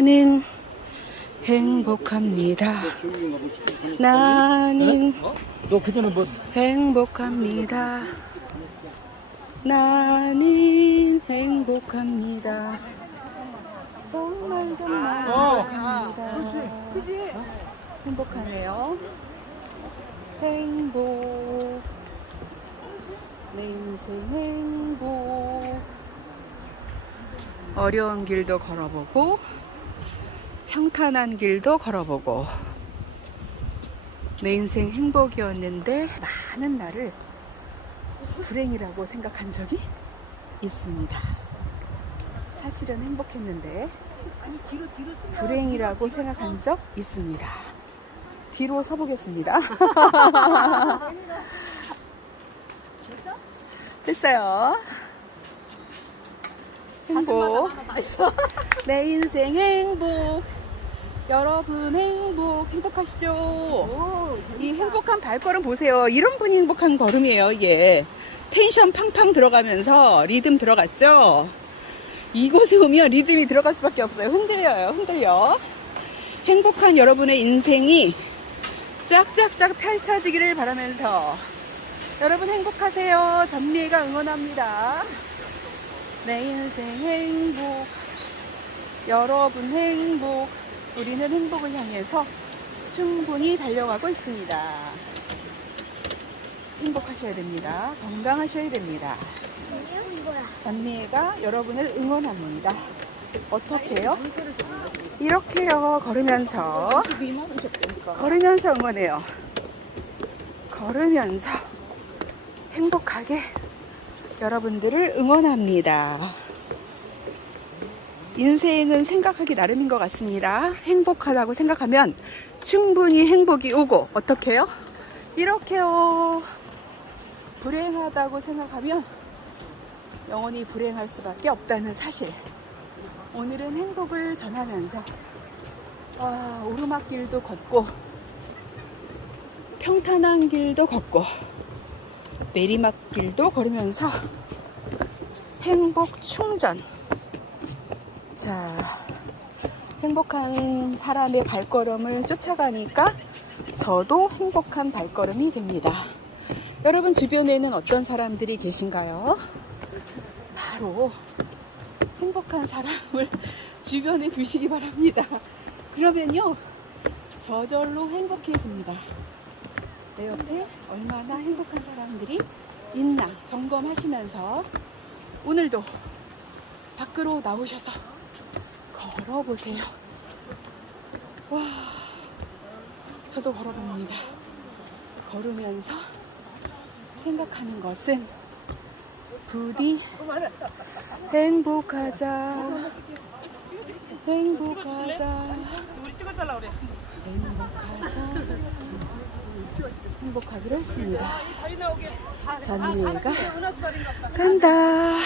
나는 행복합니다. 나는 너 그전에 뭐 행복합니다. 나는 행복합니다. 정말 정말 행복합니다. 행복하네요. 행복. 내 인생 행복. 어려운 길도 걸어보고, 평탄한 길도 걸어보고, 내 인생 행복이었는데, 많은 날을 불행이라고 생각한 적이 있습니다. 사실은 행복했는데, 불행이라고 생각한 적 있습니다. 뒤로 서보겠습니다. 됐어요. 행복. 내 인생 행복. 여러분 행복. 행복하시죠? 이 행복한 발걸음 보세요. 이런 분이 행복한 걸음이에요, 이게. 텐션 팡팡 들어가면서 리듬 들어갔죠? 이곳에 오면 리듬이 들어갈 수밖에 없어요. 흔들려요, 흔들려. 행복한 여러분의 인생이 쫙쫙쫙 펼쳐지기를 바라면서 여러분 행복하세요. 전미애가 응원합니다. 내 인생 행복. 여러분 행복. 우리는 행복을 향해서 충분히 달려가고 있습니다. 행복하셔야 됩니다. 건강하셔야 됩니다. 전미애가 여러분을 응원합니다. 어떻게요? 이렇게요. 걸으면서 걸으면서 응원해요. 걸으면서 행복하게 여러분들을 응원합니다. 인생은 생각하기 나름인 것 같습니다. 행복하다고 생각하면 충분히 행복이 오고 어떻게요? 이렇게요. 불행하다고 생각하면 영원히 불행할 수밖에 없다는 사실. 오늘은 행복을 전하면서 아, 오르막길도 걷고 평탄한 길도 걷고 내리막길도 걸으면서 행복 충전. 자, 행복한 사람의 발걸음을 쫓아가니까 저도 행복한 발걸음이 됩니다. 여러분 주변에는 어떤 사람들이 계신가요? 바로 행복한 사람을 주변에 두시기 바랍니다. 그러면요, 저절로 행복해집니다. 내 옆에 얼마나 행복한 사람들이 있나 점검하시면서 오늘도 밖으로 나오셔서 걸어보세요. 와, 저도 걸어봅니다. 걸으면서 생각하는 것은 부디 행복하자. 행복하자. 우리 찍어달라 그래. 행복하자. 행복하기로 했습니다. 전미애가 은하수살인가 보다. 간다.